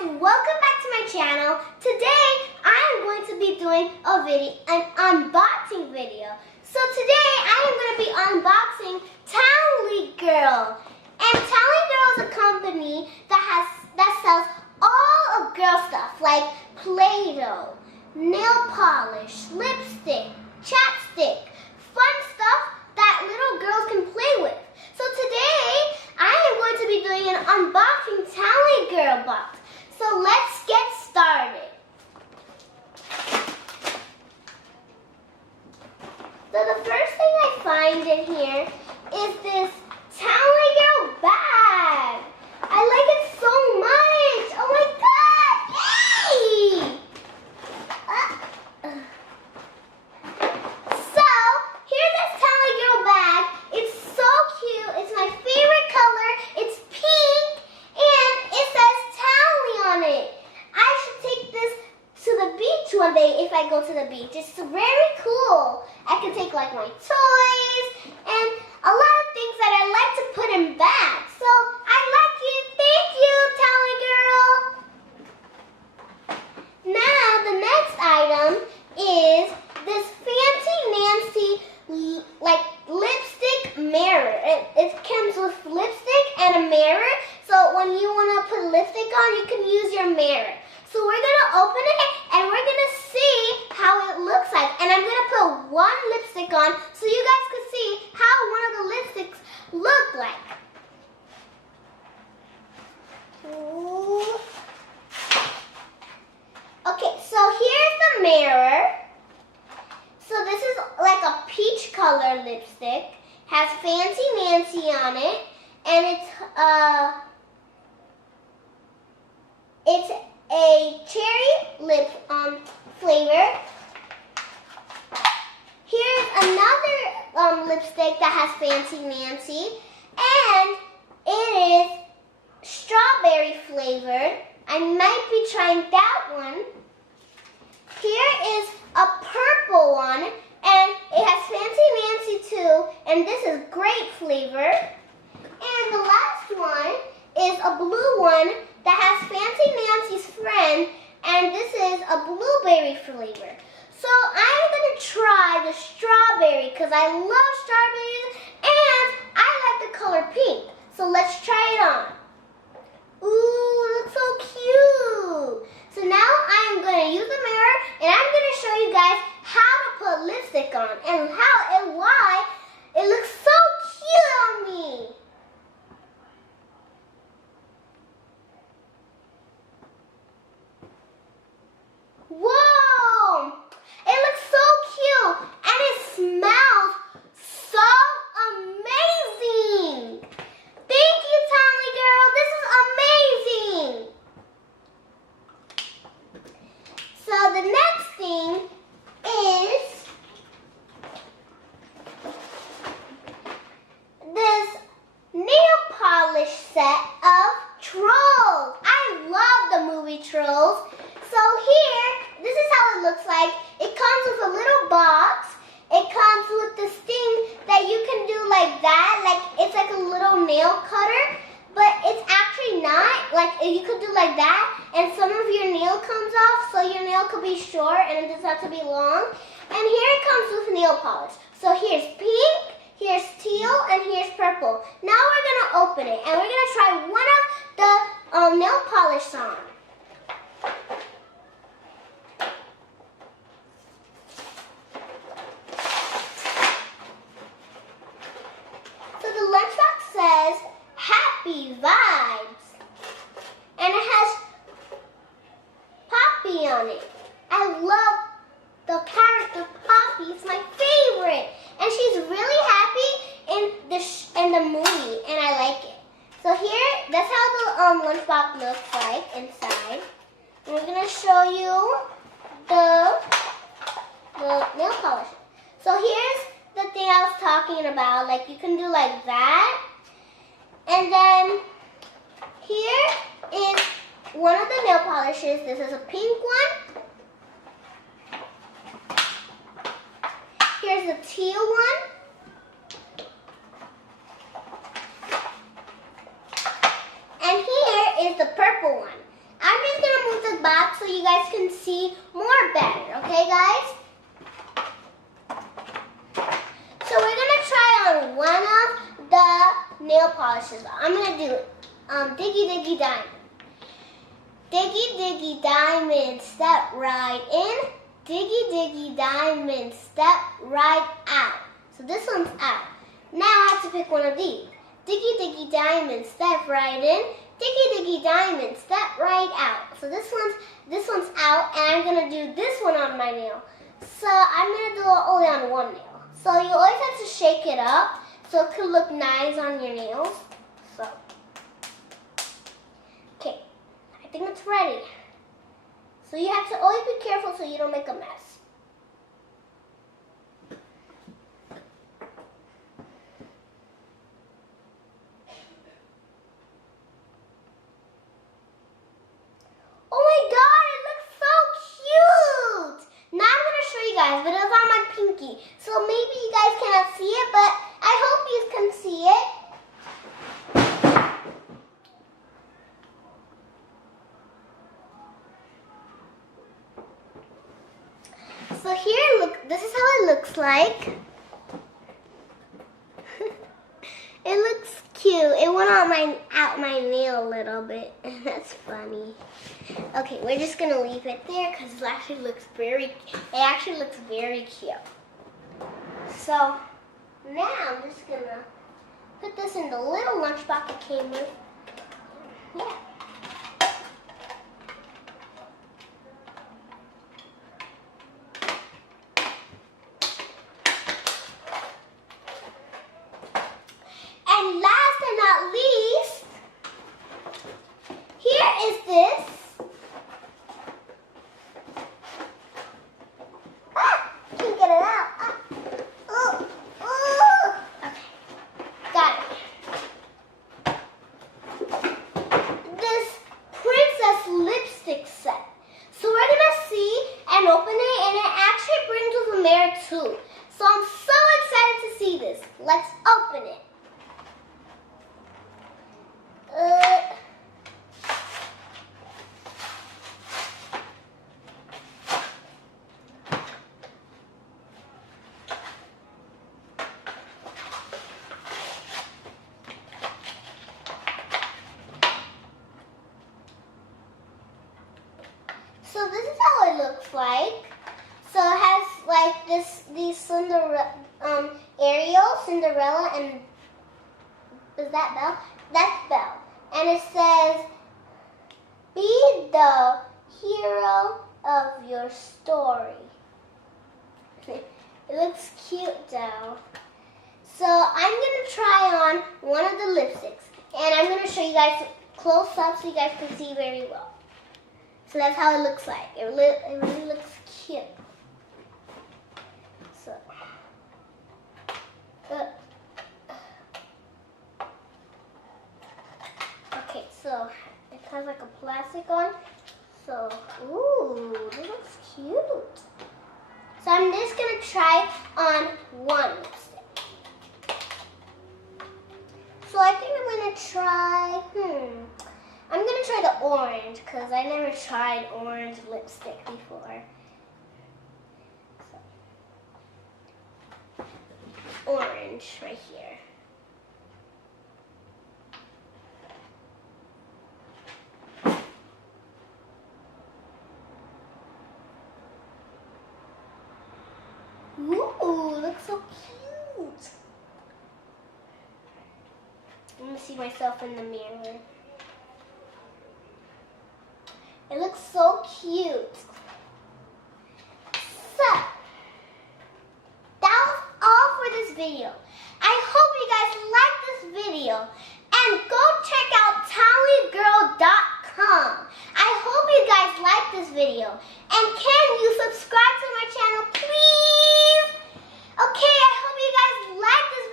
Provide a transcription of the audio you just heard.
welcome back to my channel. Today I am going to be doing an unboxing video. So today I am going to be unboxing Townley Girl. And Townley Girl is a company that sells all of girl stuff like Play-Doh, nail polish, lipstick, chapstick, fun stuff that little girls can play with. So today I am going to be doing an unboxing Townley Girl box. So let's get started. So the first thing I find in here is this Townley Girl bag. I like it so much. Oh my god! Yay! So here's this Townley Girl bag. It's so cute. It's my favorite color. It's pink and it says Townley on it. I should take this to the beach one day if I go to the beach. It's very cool. I can take like my toys and a lot of things that I like to put in bags. So I like it. Thank you, Townley Girl. Now the next item is this fancy Nancy like lipstick mirror. It comes with lipstick and a mirror. So when you want to put lipstick on, you can use your mirror. So we're going to open it and we're going to see how it looks like. And I'm going to put one lipstick on so you guys can see how one of the lipsticks look like. Ooh. Okay, so here's the mirror. So this is like a peach color lipstick. Has Fancy Nancy on it. And it's a cherry lip flavor. Here's another lipstick that has Fancy Nancy, and it is strawberry flavored. I might be trying that one. Here is a purple one, and it has Fancy Nancy too, and this is grape flavor. And the last one is a blue one that has Fancy Nancy's friend, and this is a blueberry flavor. So I'm going to try the strawberry because I love strawberries and I like the color pink. So let's try it on. Ooh, it looks so cute. So now I'm going to use the mirror and I'm going to show you guys how to put lipstick on and how and why it looks so cute on me. Whoa! It looks so cute and it smells so amazing. Thank you, Townley Girl. This is amazing. So the next thing is this nail polish set of Trolls. I love the movie Trolls. So here, this is how it looks like. It comes with a little box. It comes with this thing that you can do like that. Like it's like a little nail cutter, but it's actually not. Like you could do like that, and some of your nail comes off, so your nail could be short and it doesn't have to be long. And here it comes with nail polish. So here's pink, here's teal, and here's purple. Now we're gonna open it, and we're gonna try one of the nail polish on. Says happy vibes, and it has Poppy on it. I love the character Poppy. It's my favorite, and she's really happy in the movie, and I like it. So here, that's how the lunchbox looks like inside. And we're gonna show you the nail polish. So here's the thing I was talking about. Like you can do like that. And then here is one of the nail polishes. This is a pink one. Here's the teal one. And here is the purple one. I'm just you guys can see more better, okay guys? So we're gonna try on one of the nail polishes. I'm gonna do Diggy Diggy Diamond. Diggy Diggy Diamond, step right in. Diggy Diggy Diamond, step right out. So this one's out. Now I have to pick one of these. Diggy Diggy Diamond, step right in. Diggy Diggy Diamond, step right out. So this one's out, and I'm gonna do this one on my nail. So I'm gonna do it only on one nail. So you always have to shake it up so it can look nice on your nails. So, okay, I think it's ready. So you have to always be careful so you don't make a mess. Oh my God, it looks so cute! Now I'm going to show you guys, but it's on my pinky. So maybe you guys cannot see it, but I hope you can see it. So here, look, this is how it looks like. It looks cute. It went out my nail a little bit. That's funny. Okay, we're just gonna leave it there because it actually looks very cute. So now I'm just gonna put this in the little lunchbox it came with. Yeah. And last and not least, here is this. Can't get it out. Okay, got it. This princess lipstick set. So we're gonna see and open it, and it actually brings with a mirror too. So I'm so excited to see this. Let's open it. So this is how it looks like. So it has like these Cinderella, and is that Belle? That's Belle. And it says, "Be the hero of your story." It looks cute though. So I'm gonna try on one of the lipsticks, and I'm gonna show you guys close up so you guys can see very well. So that's how it looks like. It really looks cute. So, okay, so it has like a plastic on. So, ooh, this looks cute. So I'm just gonna try on one lipstick. So I think I'm gonna try, I'm gonna try the orange because I never tried orange lipstick before. So, orange right here. Ooh, looks so cute. Let me see myself in the mirror. It looks so cute. So, that was all for this video. I hope you guys liked this video. And go check out townleygirl.com. I hope you guys liked this video. And can you subscribe to my channel, please? Okay, I hope you guys liked this